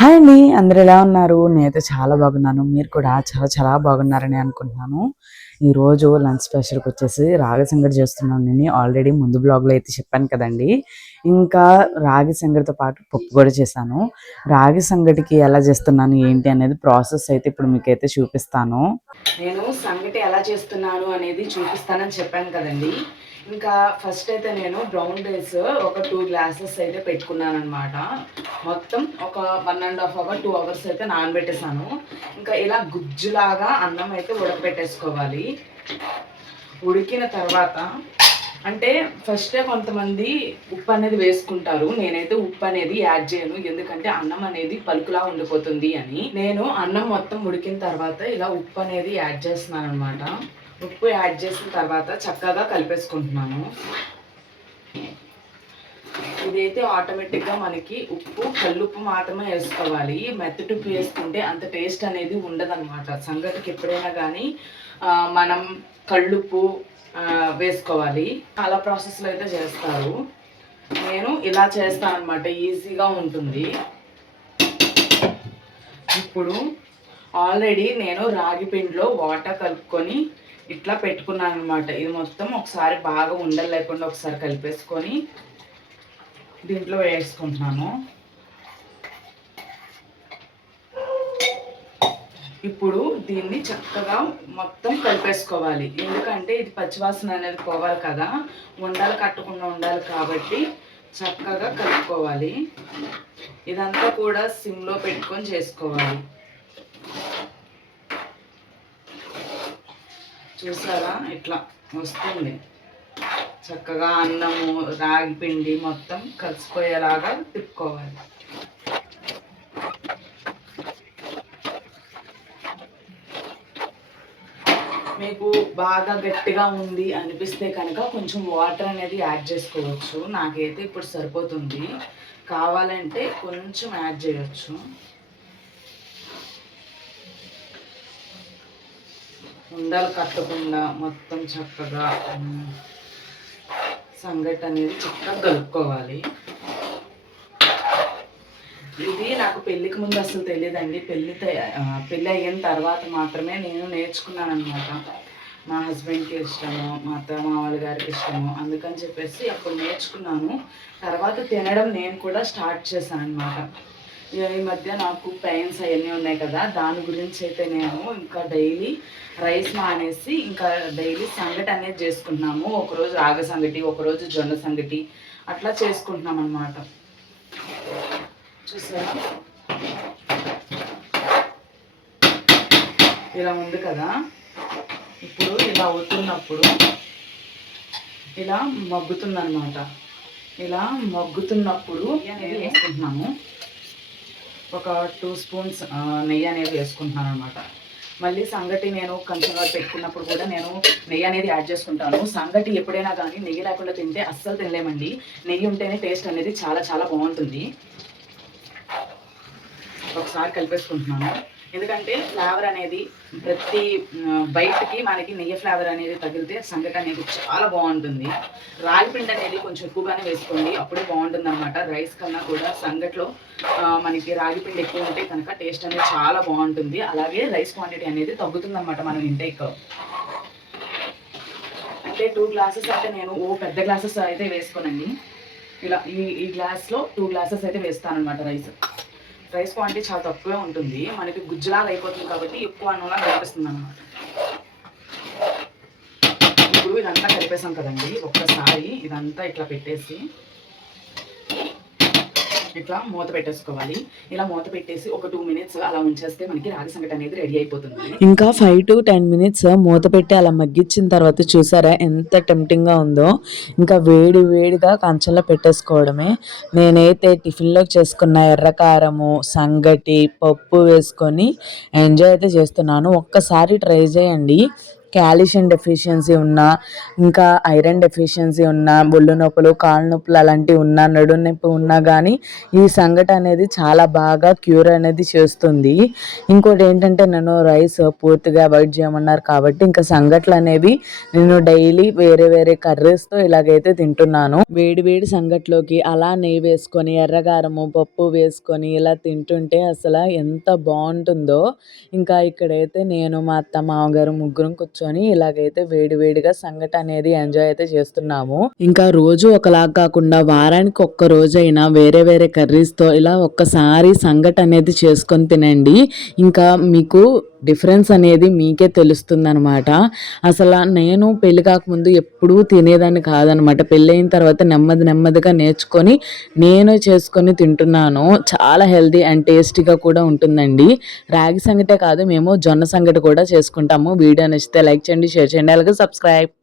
Hi అండి. అందరూ ఎలా ఉన్నారు? నేనైతే చాలా బాగున్నాను. మీరు కూడా చాలా చాలా బాగున్నారని అనుకుంటున్నాను. ఈరోజు లంచ్ స్పెషల్‌కొచ్చేసి రాగి సంగటి చేస్తున్నాను నేను. ఆల్రెడీ ముందు బ్లాగ్‌లో అయితే చెప్పాను కదండీ! ఇంకా రాగి సంగటితో పాటు పప్పు కూడా చేశాను. రాగి సంగటికి ఎలా చేస్తున్నాను, ఏంటి అనేది ప్రాసెస్ అయితే ఇప్పుడు మీకైతే చూపిస్తాను. నేను సంగటి ఎలా చేస్తున్నాను అనేది చూపిస్తానని చెప్పాను కదండీ! ఇంకా ఫస్ట్ అయితే నేను బ్రౌన్ రైస్ ఒక 2 గ్లాసెస్ అయితే పెట్టుకున్నాననమాట. మొత్తం ఒక 1½ అవర్ 2 అవర్స్ అయితే నానబెట్టేసాను. ఇంకా ఇలా గుజ్జులాగా అన్నం అయితే ఉడకబెట్టేసుకోవాలి. ఉడికిన తర్వాత అంటే ఫస్టే కొంతమంది ఉప్పు అనేది వేసుకుంటారు. నేనైతే ఉప్పు అనేది యాడ్ చేయను. ఎందుకంటే అన్నం అనేది పలుకులా ఉండిపోతుంది అని. నేను అన్నం మొత్తం ఉడికిన తర్వాత ఇలా ఉప్పు అనేది యాడ్ చేస్తున్నాననమాట. ఉప్పు యాడ్ చేసిన తర్వాత చక్కగా కలిపేసుకుంటున్నాను. ఇదైతే ఆటోమేటిక్గా మనకి ఉప్పు కల్లుప్పు మాత్రమే వేసుకోవాలి. మెత్తటి వేసుకుంటే అంత టేస్ట్ అనేది ఉండదన్నమాట. సంగటికి ఎప్పుడైనా కానీ మనం కల్లుప్పు వేసుకోవాలి. చాలా ప్రాసెస్లో అయితే చేస్తారు. నేను ఇలా చేస్తాను అనమాట. ఈజీగా ఉంటుంది. ఇప్పుడు ఆల్రెడీ నేను రాగి పిండిలో వాటర్ కలుపుకొని ఇట్లా పెట్టుకున్నాను అనమాట. ఇది మొత్తం ఒకసారి బాగా ఉండలు లేకుండా ఒకసారి కలిపేసుకొని దీంట్లో వేసుకుంటున్నాను. ఇప్పుడు దీన్ని చక్కగా మొత్తం కలిపేసుకోవాలి. ఎందుకంటే ఇది పచ్చివాసన అనేది పోవాలి కదా, ఉండలు కట్టకుండా ఉండాలి కాబట్టి చక్కగా కలుపుకోవాలి. ఇదంతా కూడా సిమ్లో పెట్టుకొని చేసుకోవాలి. చూసారా ఇట్లా వస్తుంది. చక్కగా అన్నము రాగి పిండి మొత్తం కలిసిపోయేలాగా తిప్పుకోవాలి. మీకు బాగా గట్టిగా ఉంది అనిపిస్తే కనుక కొంచెం వాటర్ అనేది యాడ్ చేసుకోవచ్చు. నాకైతే ఇప్పుడు సరిపోతుంది. కావాలంటే కొంచెం యాడ్ చేయొచ్చు. ఉండలు కట్టకుండా మొత్తం చక్కగా సంగటి అనేది చక్కగా కలుపుకోవాలి. ఇది నాకు పెళ్ళికి ముందు అసలు తెలియదండి. పెళ్ళి అయిన తర్వాత మాత్రమే నేను నేర్చుకున్నాను అనమాట. మా హస్బెండ్కి ఇష్టము, మా అత్త మామయ్య గారికి ఇష్టము, అందుకని చెప్పేసి అప్పుడు నేర్చుకున్నాను. తర్వాత తినడం నేను కూడా స్టార్ట్ చేశాను అనమాట. ఈ మధ్య నాకు పెయిన్స్ అవన్నీ ఉన్నాయి కదా, దాని గురించి అయితే నేను ఇంకా డైలీ రైస్ మానేసి ఇంకా డైలీ సంగటి అనేది చేసుకుంటున్నాము. ఒకరోజు రాగి సంగటి, ఒకరోజు జొన్న సంగటి అట్లా చేసుకుంటున్నాం అనమాట. చూసారా ఇలా ఉంది కదా. ఇప్పుడు ఇలా అవుతున్నప్పుడు ఇలా మగ్గుతుందన్నమాట. ఇలా మగ్గుతున్నప్పుడు అనేది వేసుకుంటున్నాము. ఒక 2 స్పూన్స్ నెయ్యి అనేది వేసుకుంటున్నాను అనమాట. మళ్ళీ సంగటి నేను కంచంలో పెట్టుకున్నప్పుడు కూడా నేను నెయ్యి అనేది యాడ్ చేసుకుంటాను. సంగటి ఎప్పుడైనా కానీ నెయ్యి లేకుండా తింటే అస్సలు తినలేమండి. నెయ్యి ఉంటేనే టేస్ట్ అనేది చాలా చాలా బాగుంటుంది. ఒకసారి కలిపేసుకుంటున్నాను. ఎందుకంటే ఫ్లేవర్ అనేది ప్రతి బయటికి మనకి నెయ్యి ఫ్లేవర్ అనేది తగిలితే సంగటి అనేది చాలా బాగుంటుంది. రాగి పిండి అనేది కొంచెం ఎక్కువగానే వేసుకోండి, అప్పుడే బాగుంటుంది అనమాట. రైస్ కన్నా కూడా సంగట్లో మనకి రాగి పిండి ఎక్కువ ఉంటే కనుక టేస్ట్ అనేది చాలా బాగుంటుంది. అలాగే రైస్ క్వాంటిటీ అనేది తగ్గుతుంది అనమాట మనం ఇంటేక్. అంటే 2 గ్లాసెస్ అంటే నేను పెద్ద గ్లాసెస్ అయితే వేసుకోనండి. ఇలా ఈ గ్లాస్లో 2 గ్లాసెస్ అయితే వేస్తాను అనమాట. రైస్ క్వాంటిటీ చాలా తక్కువే ఉంటుంది. మనకి గుజ్జులాగా అయిపోతుంది కాబట్టి ఎక్కువ అన్నంలా కనిపిస్తుంది అనమాట. ఇప్పుడు ఇదంతా కలిపేసాం కదండి, ఒక్కసారి ఇదంతా ఇట్లా పెట్టేసి ఇట్లా మూత పెట్టేసుకోవాలి. ఇలా మూత పెట్టేసి ఒక 2 మినిట్స్ అలా ఉంచేస్తే మనకి రాగి సంగటి అనేది రెడీ అయిపోతుంది. ఇంకా 5 to 10 మినిట్స్ మూత పెట్టి అలా మగ్గించిన తర్వాత చూసారా ఎంత టెంప్టింగ్గా ఉందో. ఇంకా వేడి వేడిగా కంచంలో పెట్టేసుకోవడమే. నేనైతే టిఫిన్లో చేసుకున్న ఎర్రకారము సంగటి పప్పు వేసుకొని ఎంజాయ్ అయితే చేస్తున్నాను. ఒక్కసారి ట్రై చేయండి. కాల్షియం డెఫిషియన్సీ ఉన్నా, ఇంకా ఐరన్ డెఫిషియన్సీ ఉన్నా, ఒళ్ళు నొప్పులు, కాళ్ళు నొప్పులు అలాంటివి ఉన్నా, నడుము నొప్పి ఉన్నా కానీ ఈ సంగటి అనేది చాలా బాగా క్యూర్ అనేది చేస్తుంది. ఇంకోటి ఏంటంటే నేను రైస్ పూర్తిగా అవాయిడ్ చేయమన్నారు కాబట్టి ఇంకా సంగట్లు అనేవి నేను డైలీ వేరే వేరే కర్రీస్తో ఇలాగైతే తింటున్నాను. వేడి వేడి సంగట్లోకి అలా నెయ్యి వేసుకొని ఎర్రగారము పప్పు వేసుకొని ఇలా తింటుంటే అసలు ఎంత బాగుంటుందో. ఇంకా ఇక్కడైతే నేను మా అత్త మామగారు ముగ్గురం కూర్చొని ఇలాగైతే వేడి వేడిగా సంగటి అనేది ఎంజాయ్ అయితే చేస్తున్నాము. ఇంకా రోజు ఒకలాగా కాకుండా వారానికి ఒక్క రోజైనా వేరే వేరే కర్రీస్తో ఇలా ఒక్కసారి సంగటి అనేది చేసుకొని తినండి. ఇంకా మీకు డిఫరెన్స్ అనేది మీకే తెలుస్తుంది అనమాట. అసలు నేను పెళ్లి కాకముందు ఎప్పుడూ తినేదాన్ని కాదనమాట. పెళ్ళైన తర్వాత నెమ్మదిగా నేర్చుకొని నేను చేసుకొని తింటున్నాను. చాలా హెల్తీ అండ్ టేస్టీగా కూడా ఉంటుందండి. రాగి సంగటే కాదు, మేము జొన్న సంగటి కూడా చేసుకుంటాము. వీడియో నచ్చితే లైక్ చేయండి, షేర్ చేయండి, అలాగే సబ్స్క్రైబ్.